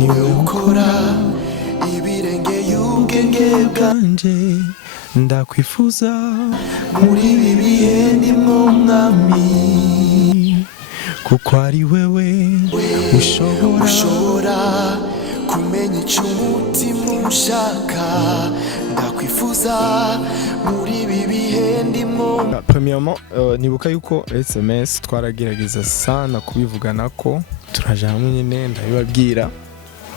niwe ukora ibirengeye ubwenge bwanje ndakwifuza muri ibi bihe ndimwo mwami kuko ari wewe ushobora kumenya icyo umutima ushaka ndakwifuza muri ibi bihe ndimwo. Premièrement nibuka yuko SMS twaragerageza sana kubivugana ko turaje hamwe nyine ndabibabwira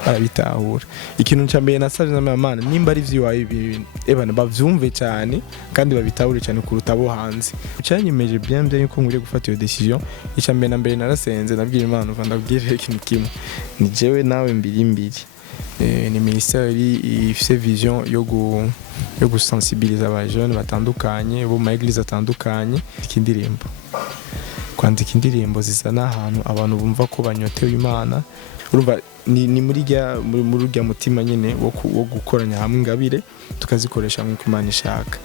barabitahura. Ikintu cyambere nasavye n'amana nimba ari vyiwaye ebana bavyumve cyane kandi babitahure cyane kuruta bo hanze. Cyanyemeje bien yuko nguriye gufata iyo decision. Icyambere na mbere narasenze nabwira Imana uva ndabwire ikintu kimwe. Ni jewe nawe mbiri. Ni ministeri ifise vision yo gusensibiliser abajene batandukanye bo mu église atandukanye ikindirimbo. Kwandika indirimbo zisa n'ahantu abantu bumva ko banyotewe Imana. Urumva ni muri rya mutima nyine wo gukoranya hamwe ingabire tukazikoresha nk'uko Imana ishaka.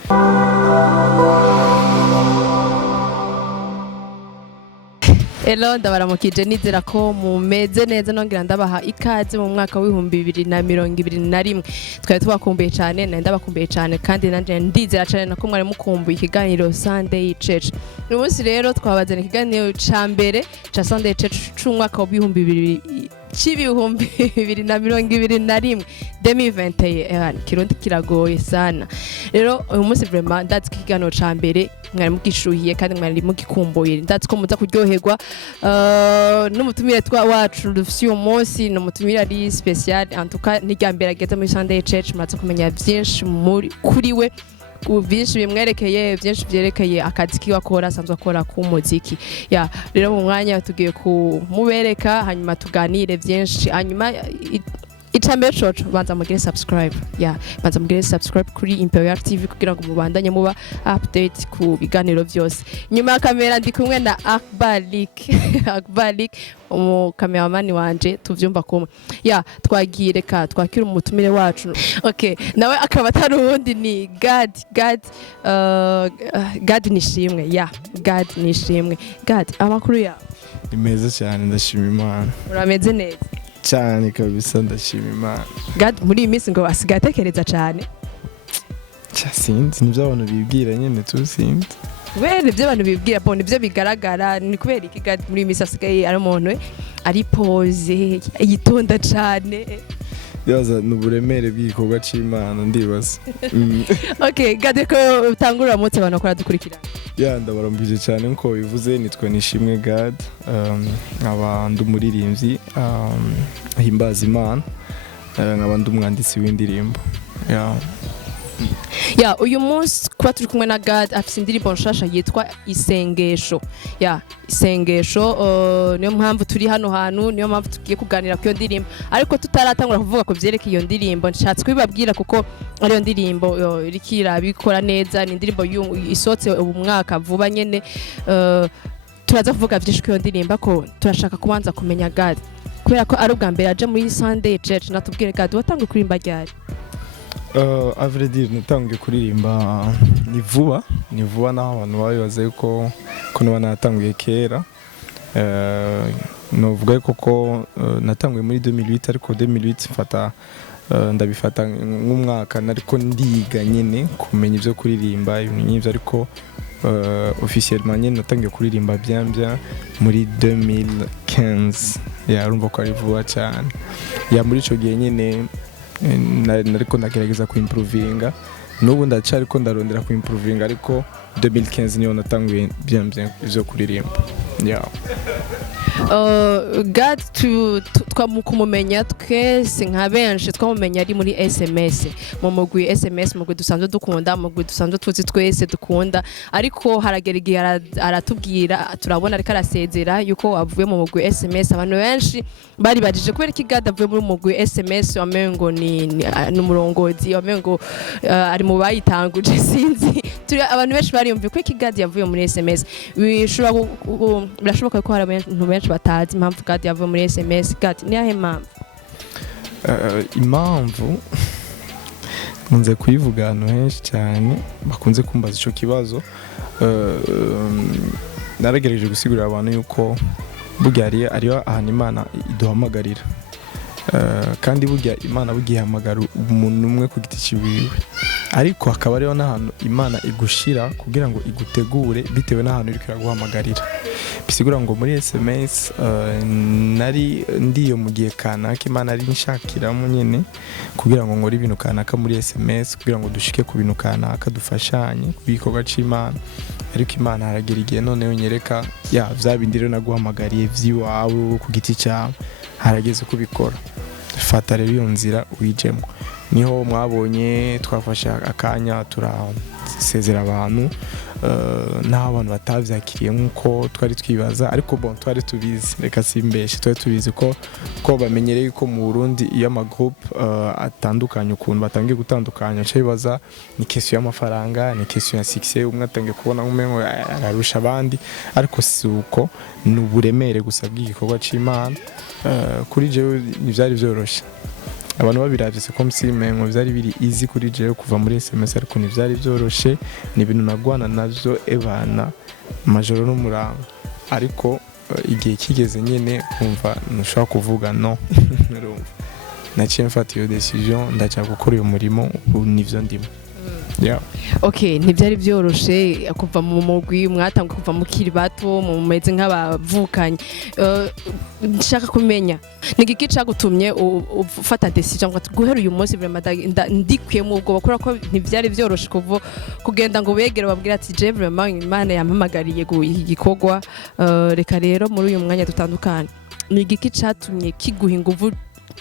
Hello ndabaramukije nizera ko mumeze neza nongera ndabaha ikaze mu mwaka w'ibihumbi 2021 twari tubakumbuye cyane na ndabakumbuye cyane kandi nanje ndizera cyane nako mwari mukumbuye ikiganiro Sunday Church. Uyu munsi rero twabazana ikiganiro ca mbere ca Sunday Church c'umwaka w'ibihumbi 2021 2021 kirundi kiragoye sana. Rero uyu munsi vraiment ndazi ikiganiro ca mbere mwari mugishuhiye kandi mwari mugikumbuye ndazi ko muza kuryoherwa n'umutumire wacu dufite uyu munsi n'umutumire ari special en tout cas n'iryambere ageze muri Sunday Church muraza kumenya byinshi kuri we byinshi bimwerekeye byinshi byerekeye akazi kiwe akora asanzwe akora ku muziki ya rero mu mwanya tugiye kumubereka hanyuma tuganire byinshi hanyuma icambere coco banza mugire subscribe banza mugire subscribe kuri Imperial TV kugira ngo mubandanye muba update ku biganiro byose. Nyuma ya kamera ndi kumwe na Akbalik cameraman wanje tuvyumva kumwe twakira umutumire wacu. Okay nawe akaba tarundi ni gadd nishimwe gadd nishimwe. Gadd amakuru ya imeze cyane ndashima Imana. Urameze neza cyane kabisa ndashima Imana. Gadd muri iyi minsi ngo asigatekereza cyane sinzi nibyo abantu bibwira nyine tusinzi wene ibyo abantu bibwira bo nibyo bigaragara ni kubera iki Gadd muri iyi minsi asigaye ari umuntu ari pose yitonda cyane yaza n'uburemere bw'igikorwa c'Imana ndibaza. Okay Gadd ko utangurira mutse abantu bakora dukurikirana ndabarambije cyane nko bivuze nitwe nishimwe Gadd nk'abantu umuririmbyi ahimbaza Imana nk'abantu umwanditsi w'indirimbo uyu munsi kuba turi kumwe na Gadd afite indirimbo nshasha yitwa Isengesho Isengesho niyo mpamvu turi hano hantu niyo mpamvu tugiye kuganira ku iyo ndirimbo ariko tutaratangura kuvuga ko byereka iyo ndirimbo nshatse kubibabwira kuko ari iyo ndirimbo irikira bikora neza ni indirimbo isotse ubu mwaka vuba nyene turaza kuvuga byinshi ku iyo ndirimbo ko turashaka kubanza kumenya Gadd kubera ko ari ubwa mbere aje muri Sunday Church natubwire Gadd watangiye kuririmba ryari? À vrai dire natangiye kuririmba ni vuba naho abantu babibaza yuko natangiye kera. Novuga ko natangiye muri 2008 ariko 2008 ndabifata nk'umwaka nariko ndiga nyine kumenya ibyo kuririmba ibintu nk'ibyo ariko officiellement nyine natangiye kuririmba byambya muri 2015 urumva ko ari vuba cyane muri ico gihe nyine nariko ndagerageza kuimprovinga n'ubu ndacari ko ndarondera kuimprovinga ariko 2015 niyo natanguye bien ivyo kuririmba. Gadd twamukumenya twese nka benshi twamumenya ari muri SMS mumugwi SMS mugwi dusanzwe dukunda mugwi dusanzwe tuzi twese dukunda ariko haragera igihe aratubwira turabona ariko arasezera yuko avuye mu mugwi SMS abantu benshi bari bajije kubera iki Gadd avuye muri mugwi SMS wamengo ni umurongozi wamengo ari mu bayitanguje sinzi abantu benshi bari yumva ko iki Gadd yavuye muri SMS birashoboka ko hari abantu benshi batazi impamvu Gadd yavuye muri SMS. Gadd ni yahe mpamvu? Impamvu nkunze kuyivuga ahantu henshi cyane bakunze kumbaza ico kibazo. Naragerageje gusigurira abantu yuko burya ariyo ahantu Imana iduhamagarira kandi burya Imana bugihamagara umuntu umwe ku giti ciwiwe, ariko hakaba ariho n'ahantu Imana igushira kugira ngo igutegure bitewe n'ahantu iri kiraguhamagarira. Bisigura ngo muri SMS nari ndiyo mu gihe kanaka Imana ari nshakiramo nyene kugira ngo nkore ibintu kanaka muri SMS kugira ngo dushike ku bintu kanaka dufashanye kubikorwa c'Imana, ariko Imana haragera igihe none yonyereka ya vya bindi rero naguhamagariye vy'iwawe ku giti cyawe harageze kubikora. Fata rero iyo nzira wijemo. Niho mwabonye twafasha akanya turasezera abantu n'aho abantu batavyakiriye nkuko twari twibaza, ariko bon twari tubizi, reka simbeshe, twari tubizi ko bamenyereye ko mu Burundi iyo ama group atandukanye ukuntu batangiye gutandukanya cyo bibaza ni question y'amafaranga, ni question ya succès, umwe atangiye kubona umengo ararusha abandi, ariko si uko, ni uburemere gusa bw'igikorwa c'Imana. Kuri jewe ntivyari vyoroshe, abantu babiravye ko msimengo vyari biri easy kuri jewe kuva muri SMS, ariko ntivyari vyoroshe, ni ibintu nagwana navyo ebana majoro n'umurango, ariko igihe kigeze nyene kumva ntushobora kuvuga no naciye mfata iyo decision ndaca gukora uyu murimo, ubu nivyo ndimo. Yeah. Okay, ntibyari byoroshe kuva mu mumugwi, mwatanga kuva mu kiri bato mumeze nk'abavukanye. Nshaka kumenya ni giki cagutumye ufata decision ngo guhera uyu munsi ndikwiyemo ubwo bakora ko ntibyari byoroshe kugenda ngo begere babwira ati je vraiment Imana yampamagariye igikorwa. Reka rero muri uyu mwanya dutandukanye, ni giki catumye kiguha inguvu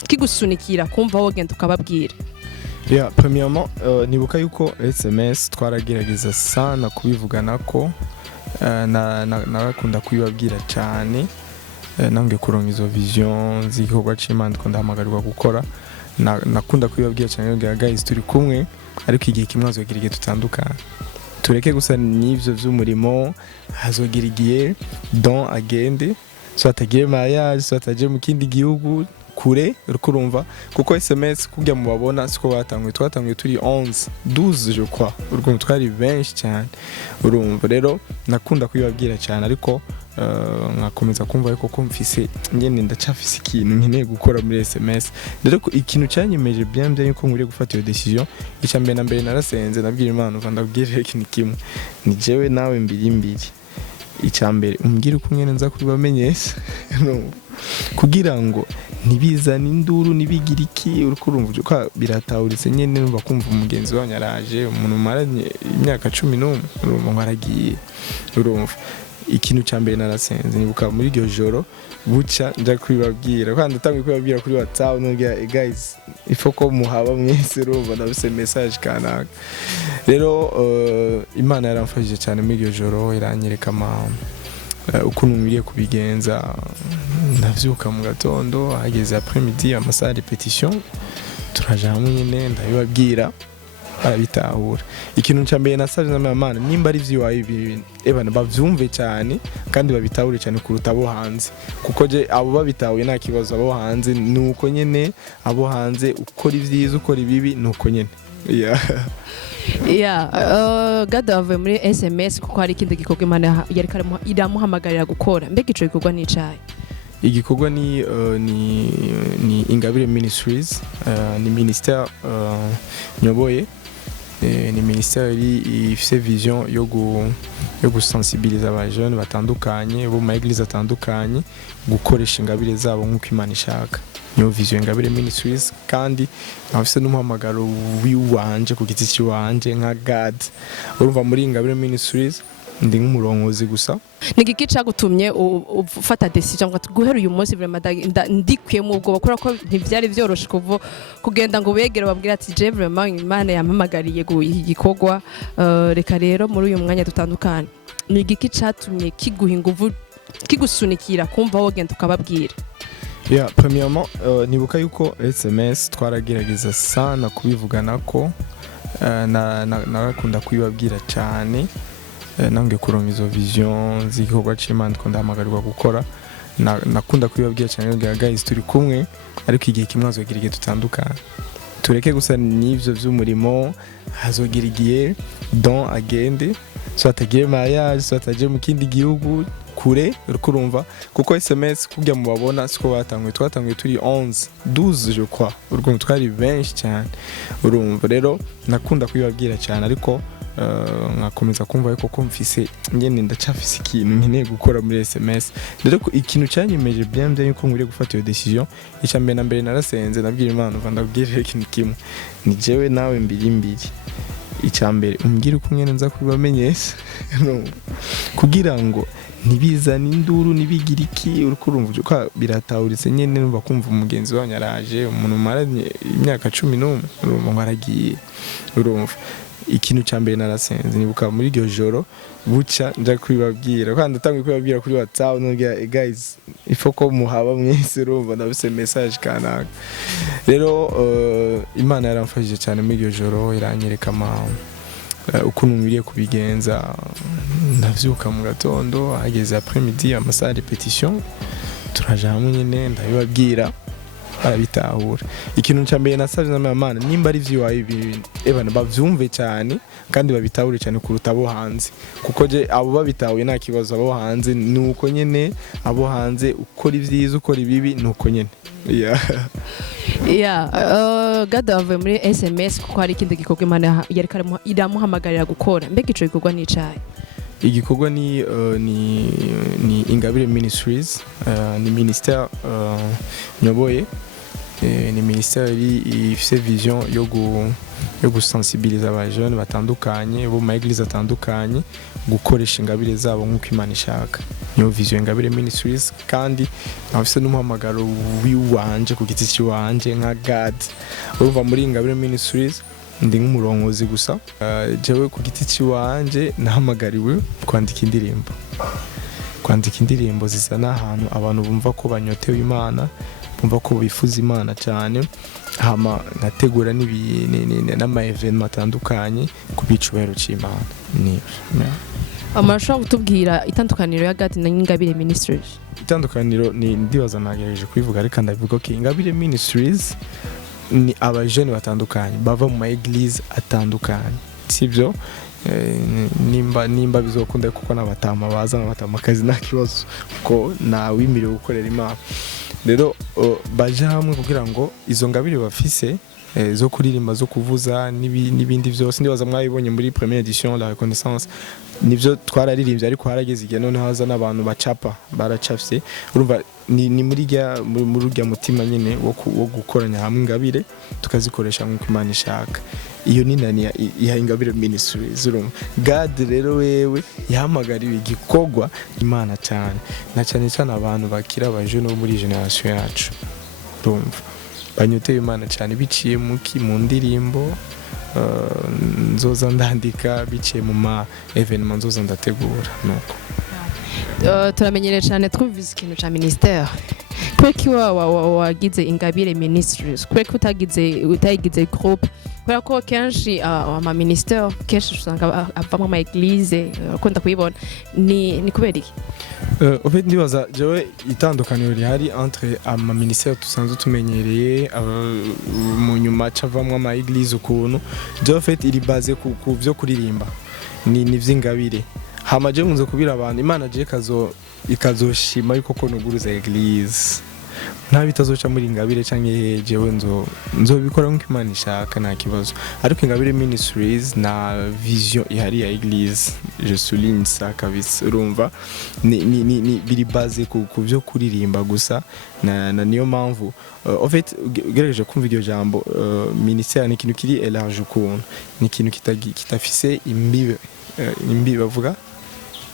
kigusunikira kumva wogenda ukababwira? Yeah, premièrement nibuka yuko SMS twaragerageza sana kubivugana ko narakunda kwibabwira cyane, nange kuronka izo vision z'igikorwa c'Imana ko ndahamagarirwa gukora, nakunda kwibabwira cyane ngo guys turi kumwe, ariko igihe kimwe azogira igihe tutandukana, tureke gusa n'ivyo vy'umurimo, hazogira igihe don agende, so atagiye mariage, so atagiye mu kindi gihugu kure, urumva, kuko SMS kujya mu babona siko twatanguye turi 12 je crois, urumva twari benshi cyane, urumva rero nakunda kwibabwira cyane, ariko nkakomeza kumva yuko kumfise nyene ndacafise ikintu nkeneye gukora muri SMS. Rero ikintu cyanyemeje bien yuko nguriye gufata iyo decision, ica mbere na mbere narasenze nabwira Imana uva ndabwire ikintu kimwe, ni jewe nawe mbiri ica mbere umbwire uko nyene nza kubamenyesha kugira ngo ntibizane induru nibigira iki, urumva uko biratawuritse nyene numva kumva umugenzi wanyu araje, umuntu maranye imyaka 11 urumva ngaragiye, urumva ikintu cyambere narasenze nibuka muri iryo joro buca nja kwibabwira kandi ndatangiye kwibabwira kuri WhatsApp nubwira guys ifoko muhaba mwese urumva nabise message kanaka. Rero Imana yaramfashije cyane muri iryo joro, iranyereka ukuntu ngiye kubigenza. Ndavyuka mu gatondo hageze après midi amasaha repetition, turaja hamwe nyene ndabibabwira arabitahura. Ikintu cyambere nasavye n'Imana nimba ari vyiwaye ibi ebana bavyumve cyane kandi babitahure cyane kuruta abo hanze, kuko je abo babitahuye nta kibazo, abo hanze nuko nyene, abo hanze ukora ivyiza ukora ibibi nuko nyene. Gadd avuye muri SMS kuko hari ikindi gikorwa Imana yari iramuhamagarira gukora. Mbega ico gikorwa ni icayi? Igikorwa ni Ingabire Ministries, ni ministère nyoboye, ni ministère ifise vision yo gusensibiliser abajene batandukanye bo mu église atandukanye gukoresha ingabire zabo nk'uko Imana ishaka. Niyo vision Ingabire Ministries, kandi afise n'umuhamagaro wiwanje ku giti ciwanje nka gadd. Urumva muri Ingabire Ministries ndi nk'umurongozi gusa. Ni giki cagutumye ufata decision ngo guhera uyu munsi ndikwiyemo ubwo bakora ko ntivyari vyoroshe kugenda ngo begere babwira ati je vraiment Imana yampamagariye igikorwa. Reka rero muri uyu mwanya dutandukanye, ni giki catumye kiguha inguvu kigusunikira kumva wogenda ukababwira? Yeah, premièrement nibuka yuko SMS twaragerageza sana kubivugana ko narakunda kwibabwira cyane, nange kuronka izo vision z'igikorwa c'Imana ko ndahamagarirwa gukora, nakunda kwibabwira cyane ngo guys turi kumwe, ariko igihe kimwe azogira igihe tutandukana, tureke gusa n'ivyo vy'umurimo, hazogira igihe don agende, so atagiye mariage, so atagiye mu kindi gihugu kure urumva kuko SMS kujya mu babona siko twatanguye turi 12 je crois urumva twari benshi cyane urumva rero nakunda kwibabwira cyane ariko nkakomeza kumva yuko ko mfise ngene ndacafise ikintu nkeneye gukora muri SMS rero ikintu cyanyemeje bien yuko nguriye gufata iyo decision icambere na mbere narasenze nabwira Imana uva ndabwire ikintu kimwe ni jewe nawe mbiri icambere umbwire uko ngene nza kubamenyesha kugira ngo nibizana induru nibigira iki urumva uko biratawuritse nyene numva kumva umugenzi wanyu araje umuntu maranye imyaka 11 urumva ngaragiye urumva ikintu cyambere narasenze nibuka muri iryo joro buca nja kwibabwira kandi ndatangiye kwibabwira kuri WhatsApp nubwira guys ifoko muhaba mwese urumva nabise message kanaka rero Imana yaramfashije cyane muri iryo joro iranyereka ukuntu ngiriye kubigenza ndavyuka mu gatondo ageze après midi amasaha repetition turaje hamwe nyene ndabibabwira arabitahura ikintu cyambere nasavye n'Imana nimba ari vyiwaye ebana bavyumve cyane kandi babitahure cyane kuruta abo hanze kuko je abo babitahuye nta kibazo abo hanze nuko nyene abo hanze ukora ivyiza ukora ibibi nuko nyene gadd avuye muri SMS kuko hari ikindi gikorwa Imana yari iramuhamagarira gukora mbega ico gikorwa n'icayi igikorwa ni Ingabire Ministries ni ministère nyoboye ni ministère ifise vision yo gusensibiliser abajene batandukanye bo mu église atandukanye gukoresha ingabire zabo nk'uko Imana ishaka niyo vision Ingabire Ministries kandi afise n'umuhamagaro wiwanje ku giti ciwanje nka gadd urumva muri Ingabire Ministries ndi nk'umurongozi gusa jewe ku giti ciwanje nahamagariwe kwandika indirimbo zizana ahantu abantu bumva ko banyotewe Imana bumva ko bifuza Imana cyane hama nategura n'ama event atandukanye ku bicubahiro c'Imana ni amashaka kutubwira itandukaniro ya gadd na Ingabire Ministries itandukaniro ni ndibaza nagerageje kubivuga ariko ndavuga ko Ingabire Ministries ni abajene batandukanye bava mu église atandukanye sibyo nimba bizokunda kuko nabatama baza nabatama kazi nakibazo ko nawimiriwe gukorera Imana rero baje hamwe kugira ngo izo ngabire bafise zo kuririmba zo kuvuza n'ibindi byose ndibaza mwabibonye muri première edition la reconnaissance nivyo twararirimbye ariko harageze igihe none haza n'abantu baracafye urumva ni muri urya mutima nyene wo gukoranya hamwe ingabire tukazikoresha nk'uko Imana ishaka iyo ni nani ya Ingabire Ministries urumva gadd rero wewe yahamagariwe igikorwa Imana cyane na cyane abantu bakira abajene bo muri generation yacu urumva banyoteye Imana cyane biciye mu ndirimbo nzoza ndandika biciye mu ma evenement nzoza ndategura nuko turamenyereye cyane twumvise ikintu ca ministère kweki wagize Ingabire Ministries kweki utagize groupe kubera ko kenshi ama ministère kenshi usanga avamo ama église akunda kuyibona ni kubera iki Ofet ndibaza jewe itandukaniro rihari entre ama ministère tusanzwe tumenyereye mu nyuma cavamwe ama église ukuntu jewe ofet iri base ku byo kuririmba ni vy'ingabire hama je nkunze kubira abantu Imana je ikazoshima yuko ko nuguruza église nta bitazoca muri Ingabire canke jewe nzobikora nk'uko Imana ishaka nta kibazo ariko Ingabire Ministries na vision ihari ya église je souligne ça kabisa urumva ni biri base ku byo kuririmba gusa na niyo mpamvu en fait ugerageje kumva iryo jambo ministère ni ikintu kiri élarge ukuntu ni ikintu kitafise imbibe bavuga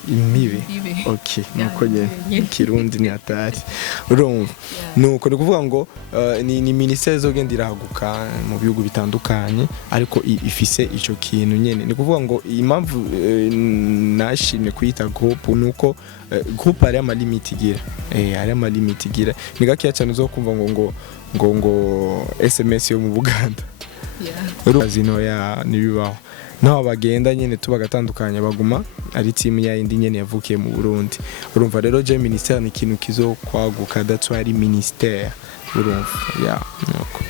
imibe okay nuko nyene kirundi ni atari urumva nuko ni kuvuga ngo ni ministère zogenda irahaguka mu bihugu bitandukanye ariko ifise ico kintu nyene ni kuvuga ngo impamvu nashimye kuyita groupe nuko groupe ari ama limit igira ari ama limit igira ni gakiya cyane uzokumva ngo SMS yo mu Buganda urumva ya nibibaho naho bagenda nyene tubagatandukanye baguma ari team ya indi nyene yavukiye mu Burundi urumva rero je ministère ni ikintu kizokwaguka that's why ministère urumva nuko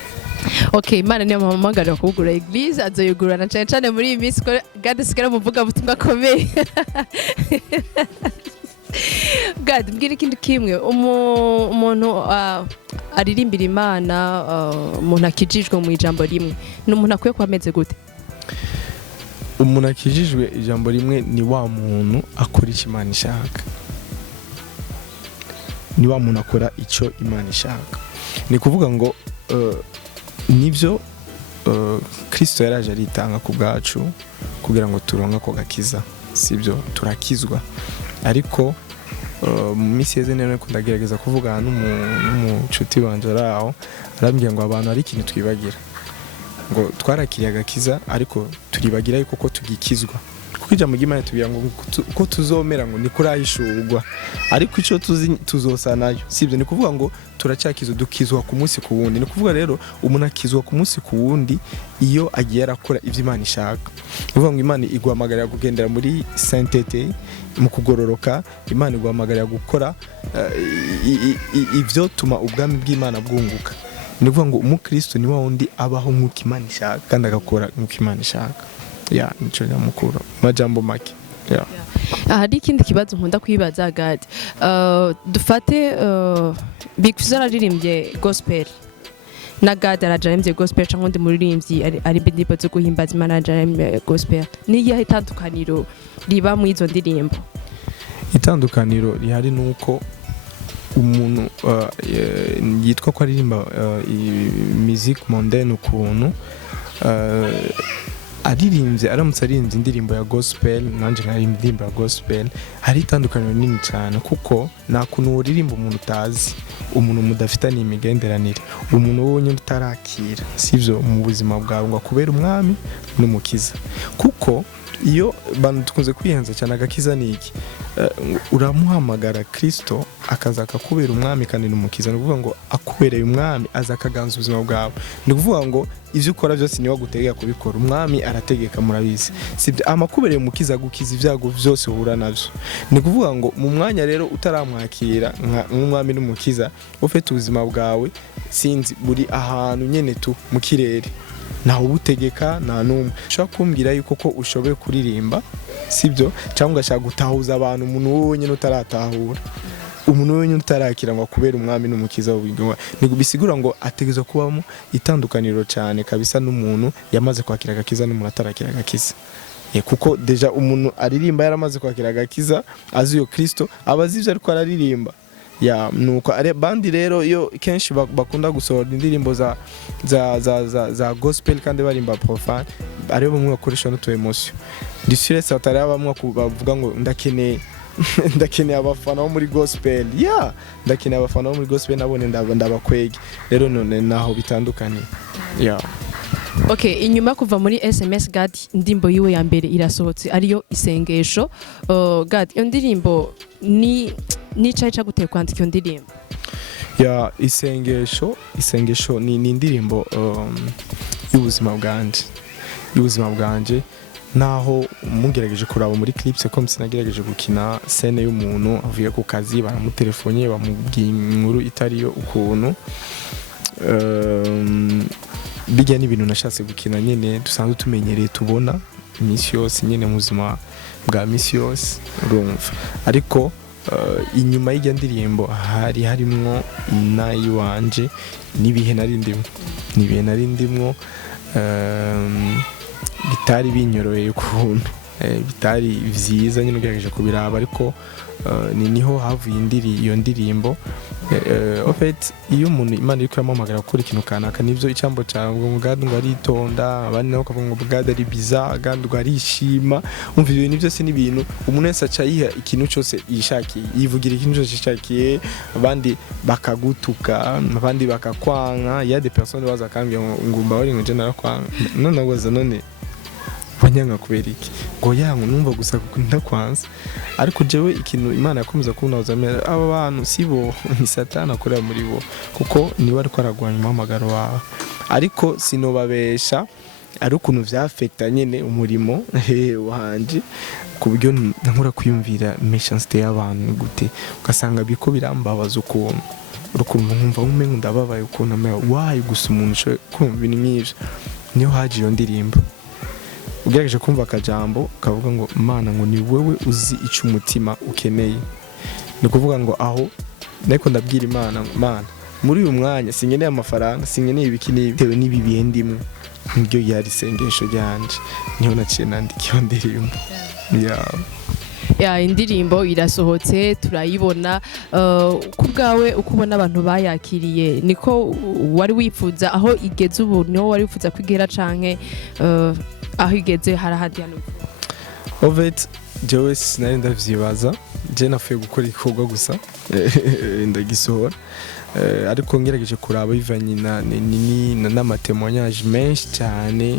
okay Imana niyo mpamagara kugura église azoyugurana cyane muri iyi minsi ko gadd sikara muvuga butumwa komeye gadd mbwira ikindi kimwe umuntu aririmbira Imana umuntu akijijwe mu ijambo rimwe n'umuntu akwiye kuba ameze gute? Umuntu akijijwe ijambo rimwe ni wa muntu akora icyo Imana ishaka, ni wa muntu akora icyo Imana ishaka. Ni kuvuga ngo nibyo Kristo yaraje aritanga ku bwacu kugira ngo turonke ako gakiza, sibyo turakizwa. Ariko mu minsi yeze none ndagerageza kuvugana n'umucuti wanje araho, arambwira ngo abantu ari ikintu twibagira, ngo twarakiriye agakiza ariko turibagira yuko ko tugikizwa. Kuko ijambo ry'Imana tubwira ngo ko tuzomera ngo ni kurahishurwa, ariko icyo tuzosa nayo, sibyo. Ni kuvuga ngo turacyakizwa, dukizwa ku munsi ku wundi. Ni kuvuga rero umuntu akizwa ku munsi ku wundi iyo agiye arakora ivyo Imana ishaka. Ni kuvuga ngo Imana iguhamagarira kugendera muri sainteté, mu kugororoka. Imana iguhamagarira gukora ivyo tuma ubwami bw'Imana bwunguka. Ni kuvuga ngo umukristo ni wa wundi abaho nk'uko Imana ishaka kandi agakora nk'uko Imana ishaka. Ya nico nyamukuru majambo make. Yeah. Hari ikindi kibazo nkunda kwibaza gadd, dufate Big Fizzo aririmbye gospel na gadd ararimbye gospel cyangwa undi muririmbyi ari indirimbo zo guhimbaza Imana ararimbye gospel, niyo itandukaniro riba mu izo ndirimbo? Itandukaniro rihari nuko umuntu yitwa ko aririmba musique mondaine ukuntu aririmbye, aramutse aririmba indirimbo ya gospel nanje nkaririmba indirimbo ya gospel, hari itandukaniro nini cyane. Kuko nta kuntu uririmba umuntu utazi, umuntu mudafitanye imigenderanire, umuntu wowe nyine utarakira, sivyo, mu buzima bwawe ngo akubera umwami n'umukiza. Kuko iyo bantu tukunze kwihenza cyane agakiza ni iki, uramuhamagara Kristo akaza akakubera umwami kandi n'umukiza. Ni kuvuga ngo akubereye umwami aza akaganza ubuzima bwawe. Ni kuvuga ngo ivyo ukora byose niwe gutegeka kubikora, umwami arategeka, murabizi, sibyo. Amakubereye umukiza gukiza ibyago byose uhura navyo. Ni kuvuga ngo mu mwanya rero utaramwakira nk'umwami n'umukiza, ufite ubuzima bwawe sinzi buri ahantu nyene tu mu kirere, naho ubutegeka nta numwe ushaka kumbwira yuko ko ushoboye kuririmba, sibyo, cyangwa ugashaka gutahuza abantu umuntu wowe nyine utaratahura, umuntu wowe nyine utarakira ngo akubera umwami n'umukiza w'ubwiwe. Ni bisigura ngo ategezwa kubamo itandukaniro cyane kabisa n'umuntu yamaze kwakira agakiza n'umuntu atarakira agakiza. Kuko deja umuntu aririmba yaramaze kwakira agakiza, azi yo Kristo, abazi ivyo ariko araririmba. Ya nuko bandi rero yo kenshi bakunda gusohora indirimbo za gospel kandi barimba profane, ari bamwe bakoresha no to emotion. Disire satari bamwe bavuga ngo ndakeneye abafana bo muri gospel. Ya ndakeneye abafana bo muri gospel nabone ndabakwege. Rero none naho bitandukanye. Ya Okay, inyuma kuva muri SMS gadd ndimbo yiwe ya mbere irasohotse ariyo isengesho. Gadd iyo ndirimbo ni cyaje guteye kwandika iyo ndirimbo? Ya isengesho ni indirimbo y'ubuzima bwanje, naho mugerageje kuraba muri clips ko msinagerageje gukina scene y'umuntu avuye ku kazi, baramutelefoniye bamubwiye inkuru itariyo ukuntu bijya n'ibintu nashatse gukina nyene dusanzwe tumenyereye tubona iminsi yose nyene mu buzima bwa misi yose urumva. Ariko inyuma y'ijya ndirimbo harimwo nayo wanje nibihe nari ndimwo bitari binyoroye ukuntu, bitari vyiza nyine ugerageje kubiraba. Ariko niho havuye iyo ndirimbo. En fait iyo umuntu Imana iri kuramamagara gukora ikintu kanaka, nivyo icambo cyawe ngo gadd ngo aritonda, abandi nabo kavuga ngo gadd ari bizarre, gadd ngo arishima. Umva ibyo nivyo se n'ibintu umuntu wese aca yiha ikintu cyose yishakiye, yivugira ikintu cyose yishakiye, abandi bakagutuka, abandi bakakwanka. Ya des personnes baza kambye ngo mbawari ngo je narakwanga, none nagoza none banyanga kubera iki ngo yangu numva gusa kukunda kwanza. Ariko jewe ikintu Imana yakomeza kunaza aba bantu sibo, ni Satani akorera muri bo, kuko niwe ariko aragwanya umuhamagaro wawe. Ariko sinobabesha ari ukuntu vyafekta nyene umurimo wanje, ku buryo nkora kwiyumvira méchanceté y'abantu gute, ugasanga biko birambabaza ukuntu nkumva umengo ndababaye ukuntu wayi gusa umuntu kumva ibintu nk'ivyo. Niyo haje iyo ndirimbo ugerageje kumva akajambo kavuga ngo Mana ngo ni wewe uzi icyo umutima ukeneye, ni kuvuga ngo aho niko ndabwira Imana muri uyu mwanya singeneye amafaranga singeneye ibiki bitewe n'ibi bihe ndimwe niryo yari isengesho ryanje niho naciye nandika iyo ndirimbo indirimbo irasohotse turayibona ku bwawe uko ubona abantu bayakiriye niko wari wifuza aho igeze ubu niho wari wifuza kwigera canke aho igeze harahandi hano ovet jewe sinari ndavyibaza je nafuye gukora igikorwa gusa ndagisohora ariko ngerageje kuraba bivanye n'amatemonyage menshi cyane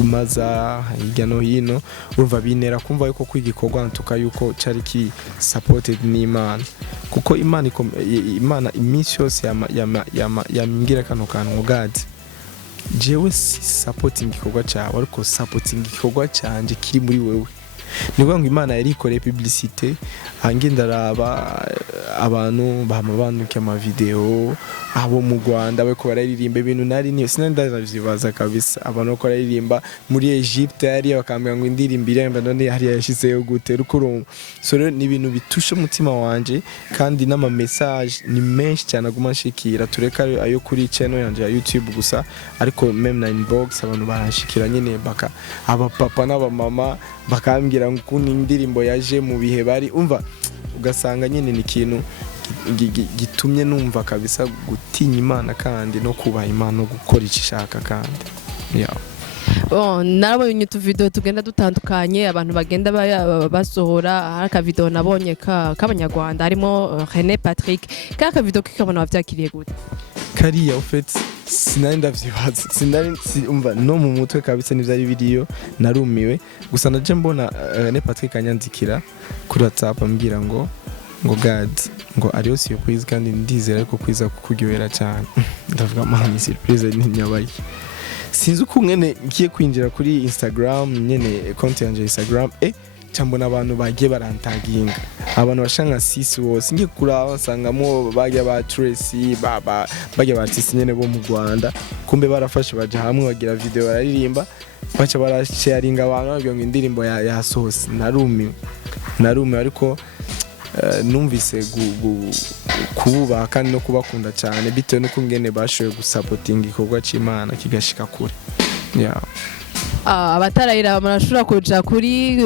umaza hirya no hino urumva binera kumva yuko kwigikorwa ntuka yuko cari ki supported n'Imana kuko Imana iminsi yose yambwira kano kantu gadd jewe si supporting igikorwa cyawe ariko supporting igikorwa canje kiri muri wewe nivuga ngo Imana yari ikoreye publicité hange ndaraba abantu bamabanuka ama video abo mu Rwanda bako bararirimba ibintu nari niyo sinandavyibaza kabisa abantu bako bararirimba muri Egypte yari bakambira ngo indirimbo iremba none hari yashizeyo gute rukurumva so rero ni ibintu bitusha umutima wanje kandi n'ama message ni menshi cyane aguma nshikira tureka ayo kuri channel yanje ya YouTube gusa ariko meme na inbox abantu barashikira nyene baka aba papa n'aba mama bakambira ngo kundi indirimbo yaje mu bihe bari umva ugasanga nyine ni ikintu gitumye numva kabisa gutinya Imana kandi no kubaha Imana no gukora ikishaka kandi narabonye utuvideo tugenda dutandukanye abantu bagenda basohora hari akavideo nabonye k'abanyarwanda harimo René Patrick ka video kikabona wavyakiriye gute kariya ufite sinari ndavyibaza umva no mu mutwe kabisa n'ivyari video narumiwe gusa naje mbona René Patrick anyandikira kuri WhatsApp ambwira ngo gadd ngo ariyo surprise kandi ndizera ko kwiza kukuryohera cyane ndavuga amahani surprise n'inyabaye sinzi uko ngene ngiye kwinjira kuri Instagram nyene konti yanje Instagram cyambona abantu bagiye barantaginga abantu bashanga sisi wose ngiye kuraba nsangamo bagiye ba Tracy bagiye ba artiste nyene bo mu Rwanda kumbe barafashe baje hamwe bagira video bararirimba bacha barasharinga abantu bagiye ngo indirimbo yasohose narumiwe ariko numvise kububaha kandi no kubakunda cyane bitewe nuko ngene bashoboye gusupporting igikorwa c'Imana kigashika kure abatarayira barashobora kuja kuri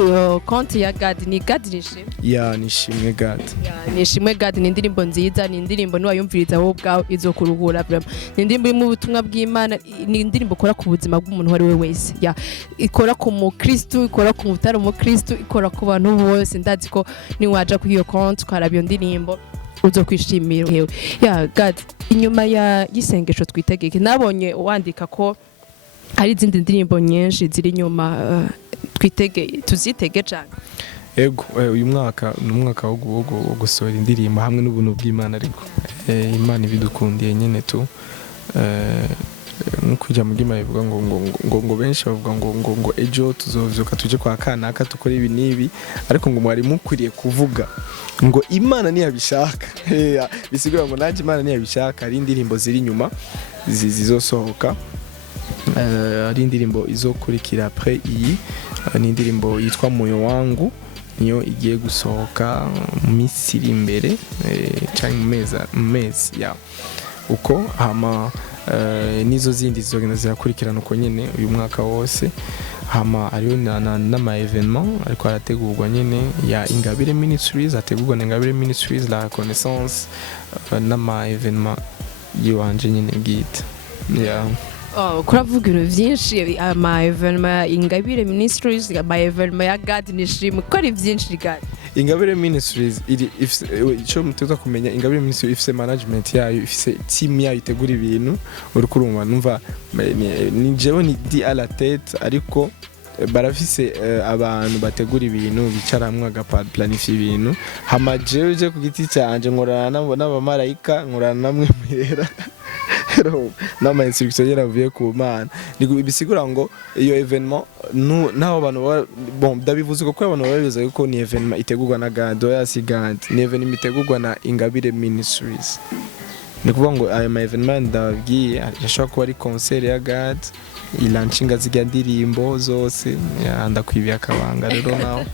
konti ya gadd ni gadd nishimwe nishimwe gadd nishimwe gadd ni indirimbo nziza ni indirimbo niwayumviriza wowe ubwawe izokuruhura ni indirimbo irimo ubutumwa bw'Imana ni indirimbo ikora ku buzima bw'umuntu wari we wese ikora ku mukristo ikora ku mutari umukristo ikora ku bantu bose ndazi ko niwaja kuri iyo konti ukaraba iyo ndirimbo uzokwishimira gadd inyuma y'isengesho twitegeke nabonye wandika ko hari izindi ndirimbo nyinshi ziri nyuma tuzitege cyane ego uyu mwaka ni umwaka wo gusohora indirimbo hamwe n'ubuntu bw'Imana ariko Imana ibidukundiye nyene tu nk'ukujya mu Imana ivuga ngo benshi bavuga ngo ejo tuzovyuka tuje kwa kanaka tukora ibi nibi ariko ngo mwari mukwiriye kuvuga ngo Imana niyabishaka bisigura ngo nanje Imana niyabishaka ari indirimbo ziri nyuma zizosohoka ari indirimbo izokurikira après iyi ni indirimbo yitwa moyo wangu niyo igiye gusohoka mu minsi iri imbere cyangwa mu mezi uko hama nizo zindi zizogenda zirakurikirana uko nyene uyu mwaka wose hama ariyo n'ama evenement ariko arategurwa nyene ya Ingabire Ministries ategurwa na Ingabire Ministries la connaissance n'ama evenement yiwanje nyene bwite kuravuga ibintu byinshi ama evenement Ingabire Ministries ama evenement ya gadd nishimwe ko ari byinshi gadd Ingabire Ministries icyo muteza kumenya Ingabire Ministries ifise management yayo ifise team yayo itegura ibintu uri kurumva numva ni jewe ni di à la tête ariko barafise abantu bategura ibintu bicaramwe agaplanify ibintu hama jewe ku giti cyanje nkorana n'abamarayika nkorana namwe mwera nama instruction yaravuye ku Mana bisigura ngo iyo evenement naho abantu ndabivuze ko abantu babivuze ko ni evenement itegurwa na gadd ni evenement itegurwa na Ingabire Ministries ni kuvuga ngo ayo ma evenement ndababwiye ashobora kuba ari concert ya gadd ilanshinga zijya ndirimbo zose ndakwibiye akabanga rero nawe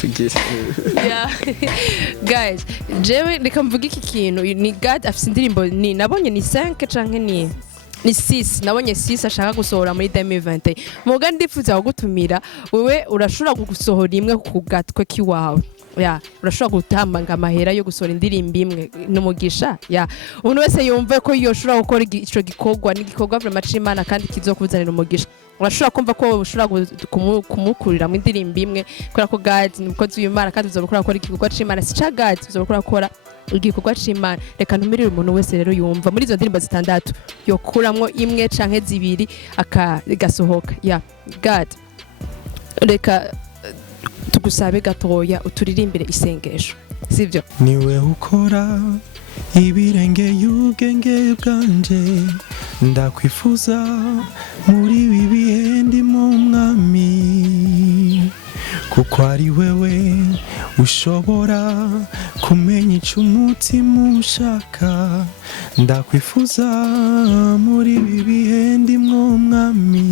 cugire guys jewe reka mvuga iki kintu ni gadd afite indirimbo ni nabonye ni 5 canke ni 6 nabonye 6 ashaka gusohora muri 2020 muga ndifuza kugutumira wewe urashobora gusohora imwe ku gatwe kiwawe urashobora gutambanga amahera yo gusohora indirimbo imwe n'umugisha umuntu wese yumve ko yoshobora gukora ico gikorwa n'igikorwa vraiment c'Imana kandi kizokuzanira umugisha urashobora kumva ko ushobora kumukurira mu indirimbo imwe kubera ko gadd ni umukozi w'Imana kandi uzobukora gukora igikorwa c'Imana si ca gadd uzobukora gukora igikorwa c'Imana reka ntumirire umuntu wese rero yumva muri izo ndirimbo zitandatu yokuramwo imwe canke zibiri gasohoka gadd reka tugusabe gatoya uturirimbire isengesho sivyo niwe ukora ibirenge y'ubwenge bwanje ndakwifuza muri ibi bihe ndimo mwami kuko ari wewe ushobora kumenya ico umutima ushaka ndakwifuza muri ibi bihe ndimo mwami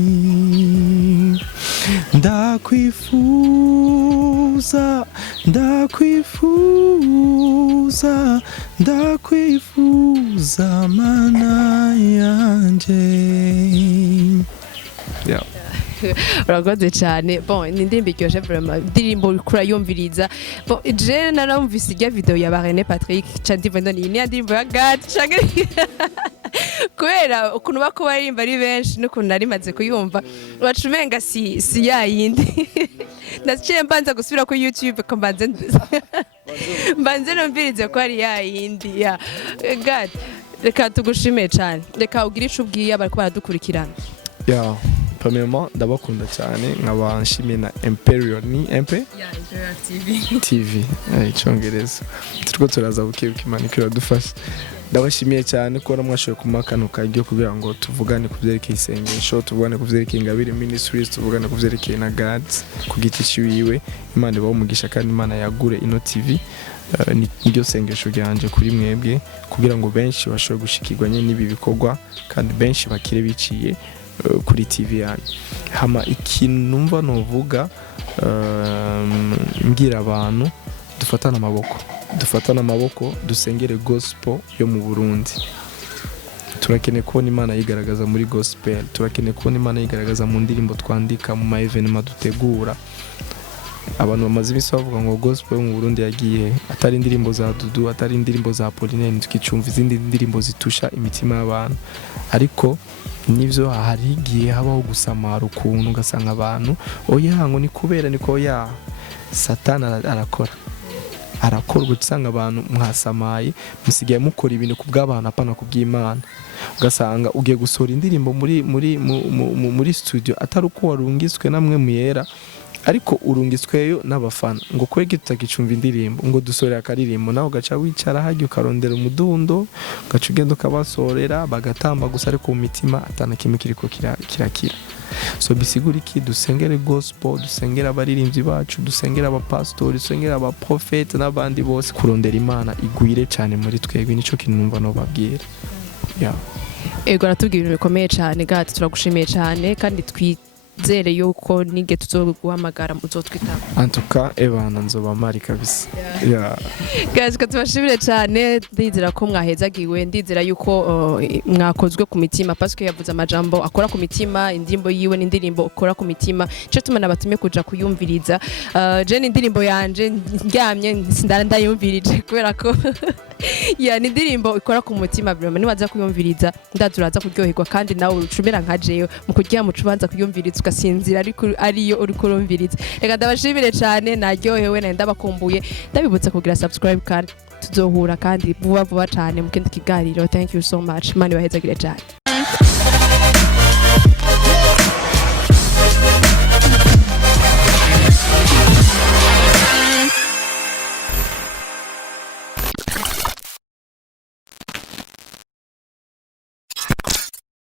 ndakwifuza mana yanje urakoze cyane bon ni indirimbo iryoshe vraiment indirimbo ukura yumviriza bon je narumvise irya video ya Barene Patrick chandivendo ni indirimbo ya gadd kubera ukuntu bako barimba ari benshi n'ukuntu narimaze kuyumva bacumenga si yayindi naciye mbanza gusubira ku YouTube ko mbanze numvirize ko ari yayindi gadd reka tugushime cyane reka ugire ico ubwiye bariko baradukurikirana premièrement ndabakunda cyane nkabanshimiye na Imperial ni MP TV icongereza turiko turaza bukibuka Imana iradufasha ndabashimiye cyane ko mwashoboye kumakanuka ryo kugira ngo tuvugane ku byerekeye isengesho tuvugane ku byerekeye Ingabire Ministries tuvugane ku byerekeye na gadd ku giti ciwiwe Imana ibaho umugisha kandi Imana yagure ino TV niryo sengesho ryanje kuri mwebwe kugira ngo benshi bashobore gushikirwa n'ibi bikorwa kandi benshi bakire biciye kuri TV yanyu hama ikintu numva novuga mbwira abantu dufatana amaboko dusengere gospel yo mu Burundi turakeneye kubona Imana yigaragaza muri gospel turakeneye kubona Imana yigaragaza mu ndirimbo twandika mu ma evenement dutegura abantu bamaze imisi bavuga ngo gospel yo mu Burundi yagiye atari indirimbo za Dudu atari indirimbo za Pauline tukicumva izindi ndirimbo zitusha imitima y'abantu ariko nivyo hari igihe habaho gusamara ukuntu ugasanga abantu ngo ni kubera niko Satana arakora gusanga abantu mwasamaye musigiye mukora ibintu kubw'abantu apana kubw'Imana ugasanga ugiye gusohora indirimbo muri studio atari uko warungiswe namwe muyera ariko urungisweyo n'abafana ngo kwege tutakicumva indirimbo ngo dusorera akaririmbo naho gaca wicara hajya ukarondera umudundo gaca ugenda ukabasorera bagatamba gusa ariko mu mitima atana kimwe kiriko kirakira so bisigura iki dusengere gospel dusengera abaririmbyi bacu dusengera abapastori dusengera abaprofete n'abandi bose kurondera Imana igwire cyane muri twebwe nico kintu numva no babwira ego aratubwira ibintu bikomeye cyane gadd turagushimiye cyane kandi zere yuko nige tuzoguhamagara muzotwitaba antuka ebana nzoba mari kabisa guys katubashimire cyane ndizera ko mwahezagiwe ndizera yuko mwakozwe ku mitima parce que yavuze amajambo akora ku mitima indirimbo yiwe n'indirimbo ukora ku mitima cyo tumana batumye kuja kuyumviriza je n'indirimbo yanje ndyamye ndayumvirije kubera ko n'indirimbo ikora ku mutima vraiment niwaza kuyumviriza ndazuraza kuryoherwa kandi nawe ucumera nka jeyo mu kugira mu cubanza kuyumviriza ugasinzira ariko ariyo uri kurumviriza reka ndabashimire cyane naryohewe na ndabakumbuye ndabibutsa kugira subscribe kandi tuzohura kandi vuba cyane mu kindi kiganiro thank you so much mani bahezagire cyane